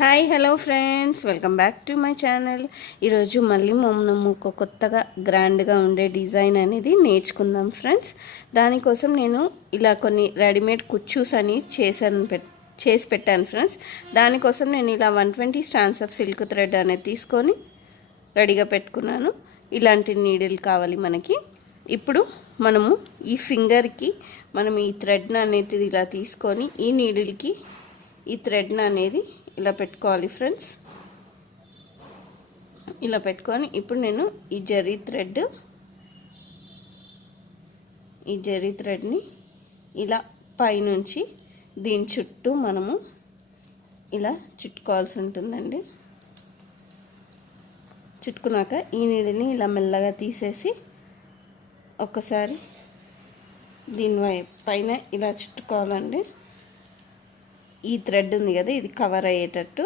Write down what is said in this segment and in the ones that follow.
Hi hello friends, welcome back to my channel. ఈరోజు మళ్ళీ మనము ఒక కొత్తగా గ్రాండ్గా ఉండే డిజైన్ అనేది నేర్చుకుందాం ఫ్రెండ్స్. దానికోసం నేను ఇలా కొన్ని రెడీమేడ్ కుచ్చూస్ అని చేసి పెట్టాను ఫ్రెండ్స్. దానికోసం నేను ఇలా 120 స్టాండ్స్ ఆఫ్ సిల్క్ థ్రెడ్ అనేది తీసుకొని రెడీగా పెట్టుకున్నాను. ఇలాంటి నీడిల్ కావాలి మనకి. ఇప్పుడు మనము ఈ ఫింగర్కి మనం ఈ థ్రెడ్ని అనేది ఇలా తీసుకొని ఈ నీడిల్కి ఈ థ్రెడ్ని అనేది ఇలా పెట్టుకోవాలి ఫ్రెండ్స్. ఇలా పెట్టుకొని ఇప్పుడు నేను ఈ జరీ థ్రెడ్ని ఇలా పైనుంచి దీని చుట్టూ మనము ఇలా చుట్టుకోవాల్సి ఉంటుందండి. చుట్టుకున్నాక ఈ నీడిని ఇలా మెల్లగా తీసేసి ఒక్కసారి దీని పైన ఇలా చుట్టుకోవాలండి. ఈ థ్రెడ్ ఉంది కదా, ఇది కవర్ అయ్యేటట్టు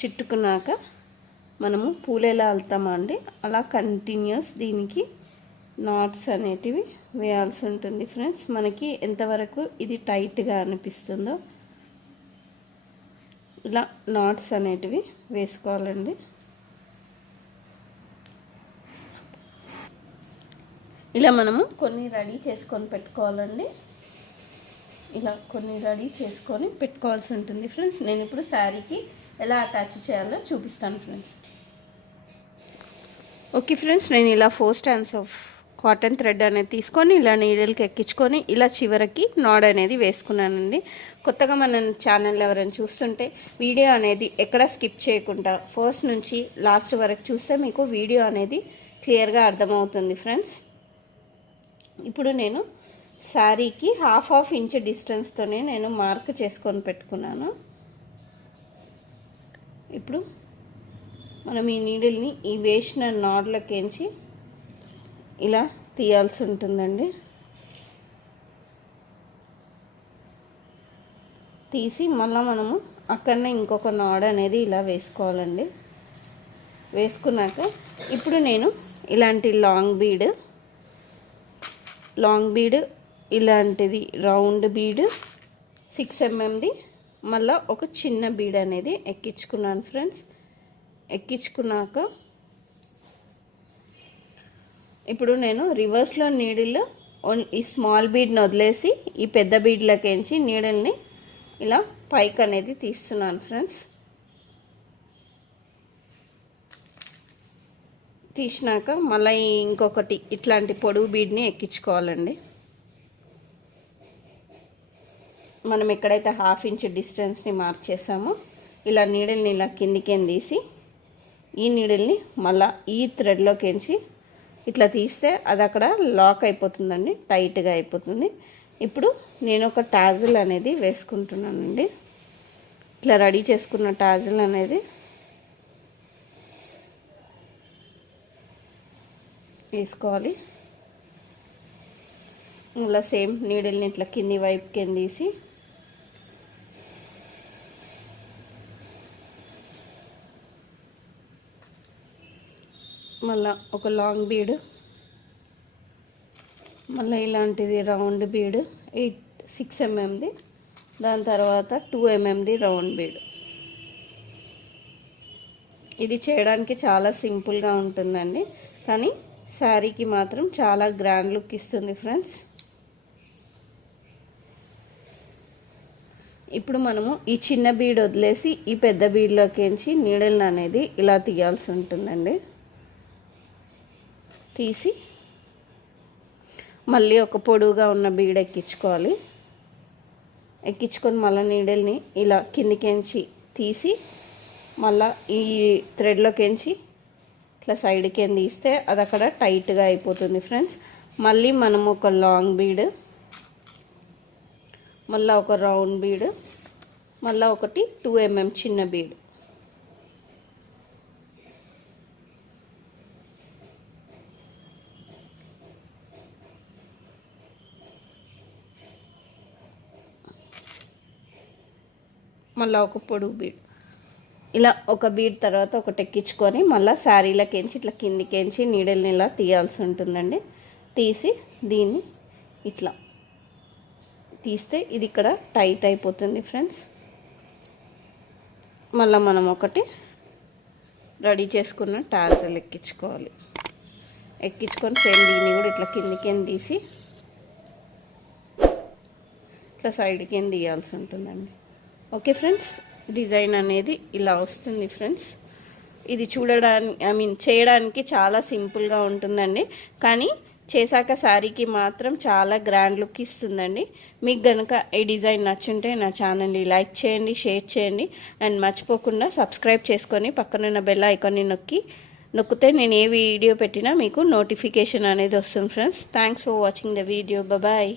చుట్టుకున్నాక మనము పూలు ఎలా అల్తామా అండి అలా కంటిన్యూస్ దీనికి నాట్స్ అనేటివి వేయాల్సి ఉంటుంది ఫ్రెండ్స్. మనకి ఎంతవరకు ఇది టైట్గా అనిపిస్తుందో ఇలా నాట్స్ అనేటివి వేసుకోవాలండి. ఇలా మనము కొన్ని రెడీ చేసుకొని పెట్టుకోవాలండి. ఇలా కొన్ని రెడీ చేసుకొని పెట్టుకోవాల్సి ఉంటుంది ఫ్రెండ్స్. నేను ఇప్పుడు శారీకి ఎలా అటాచ్ చేయాలో చూపిస్తాను ఫ్రెండ్స్. ఓకే ఫ్రెండ్స్, నేను ఇలా 4 స్టాండ్స్ ఆఫ్ కాటన్ థ్రెడ్ అనేది తీసుకొని ఇలా నీడిల్కి ఎక్కించుకొని ఇలా చివరికి నాడ్ అనేది వేసుకున్నానండి. కొత్తగా మన ఛానల్ ఎవరైనా చూస్తుంటే వీడియో అనేది ఎక్కడ స్కిప్ చేయకుండా ఫస్ట్ నుంచి లాస్ట్ వరకు చూస్తే మీకు వీడియో అనేది క్లియర్గా అర్థమవుతుంది ఫ్రెండ్స్. ఇప్పుడు నేను శారీకి హాఫ్ ఇంచ్ డిస్టెన్స్తోనే నేను మార్క్ చేసుకొని పెట్టుకున్నాను. ఇప్పుడు మనం ఈ నీడిల్ని ఈ వేసిన నాడ్లకేంచి ఇలా తీయాల్సి ఉంటుందండి. తీసి మళ్ళీ మనము అక్కడనే ఇంకొక నాడ్ అనేది ఇలా వేసుకోవాలండి. వేసుకున్నాక ఇప్పుడు నేను ఇలాంటి లాంగ్ బీడ్ ఇలాంటిది రౌండ్ బీడ్ 6 mmది మళ్ళీ ఒక చిన్న బీడ్ అనేది ఎక్కించుకున్నాను ఫ్రెండ్స్. ఎక్కించుకున్నాక ఇప్పుడు నేను రివర్స్లో నీడిల్లో ఈ స్మాల్ బీడ్ని వదిలేసి ఈ పెద్ద బీడ్లకేంచి నీడిల్ని ఇలా పైకి అనేది తీస్తున్నాను ఫ్రెండ్స్. తీసినాక మళ్ళీ ఇంకొకటి ఇట్లాంటి పొడుగు బీడ్ని ఎక్కించుకోవాలండి. మనం ఎక్కడైతే హాఫ్ ఇంచ్ డిస్టెన్స్ని మార్క్ చేసామో ఇలా నీడిల్ని ఇలా కిందికి తీసి ఈ నీడిల్ని మళ్ళీ ఈ థ్రెడ్లోకించి ఇట్లా తీస్తే అది అక్కడ లాక్ అయిపోతుందండి, టైట్గా అయిపోతుంది. ఇప్పుడు నేను ఒక టాజిల్ అనేది వేసుకుంటున్నానండి. ఇట్లా రెడీ చేసుకున్న టాజిల్ అనేది వేసుకోవాలి. మళ్ళీ సేమ్ నీడిల్ని ఇట్లా కింది వైపుకి తీసి మళ్ళీ ఒక లాంగ్ బీడ్, మళ్ళీ ఇలాంటిది రౌండ్ బీడ్ 6 mmది, దాని తర్వాత 2 mmది రౌండ్ బీడ్. ఇది చేయడానికి చాలా సింపుల్గా ఉంటుందండి, కానీ శారీకి మాత్రం చాలా గ్రాండ్ లుక్ ఇస్తుంది ఫ్రెండ్స్. ఇప్పుడు మనము ఈ చిన్న బీడ్ వదిలేసి ఈ పెద్ద బీడ్లోకించి నీడిల్ని అనేది ఇలా తీయాల్సి ఉంటుందండి. తీసి మళ్ళీ ఒక పొడువుగా ఉన్న బీడ్ ఎక్కించుకోవాలి. ఎక్కించుకొని మళ్ళీ నీడిల్ని ఇలా కిందికించి తీసి మళ్ళీ ఈ థ్రెడ్లోకించి ఇట్లా సైడ్కి తీస్తే అది అక్కడ టైట్గా అయిపోతుంది ఫ్రెండ్స్. మళ్ళీ మనం ఒక లాంగ్ బీడ్, మళ్ళీ ఒక రౌండ్ బీడ్, మళ్ళీ ఒకటి 2 mm చిన్న బీడ్. మళ్ళీ ఒక పొడుగు బీడ్. ఇలా ఒక బీడ్ తర్వాత ఒకటి ఎక్కించుకొని మళ్ళీ శారీలకేంచి ఇట్లా కిందికేంచి నీడిల్ని ఇలా తీయాల్సి ఉంటుందండి. తీసి దీన్ని ఇట్లా తీస్తే ఇది ఇక్కడ టైట్ అయిపోతుంది ఫ్రెండ్స్. మళ్ళీ మనం ఒకటి రెడీ చేసుకున్న టాజల్ ఎక్కించుకోవాలి. ఎక్కించుకొని సేమ్ దీన్ని కూడా ఇట్లా కిందికి తీసి ఇట్లా సైడ్కి తీయాల్సి ఉంటుందండి. ఓకే ఫ్రెండ్స్, డిజైన్ అనేది ఇలా వస్తుంది ఫ్రెండ్స్. ఇది చూడడానికి చేయడానికి చాలా సింపుల్గా ఉంటుందండి, కానీ చేశాక శారీకి మాత్రం చాలా గ్రాండ్ లుక్ ఇస్తుందండి. మీకు కనుక ఈ డిజైన్ నచ్చుంటే నా ఛానల్ని లైక్ చేయండి, షేర్ చేయండి, అండ్ మర్చిపోకుండా సబ్స్క్రైబ్ చేసుకొని పక్కనున్న బెల్ ఐకాన్ని నొక్కితే నేను ఏ వీడియో పెట్టినా మీకు నోటిఫికేషన్ అనేది వస్తుంది friends. Thanks for watching the video. Bye.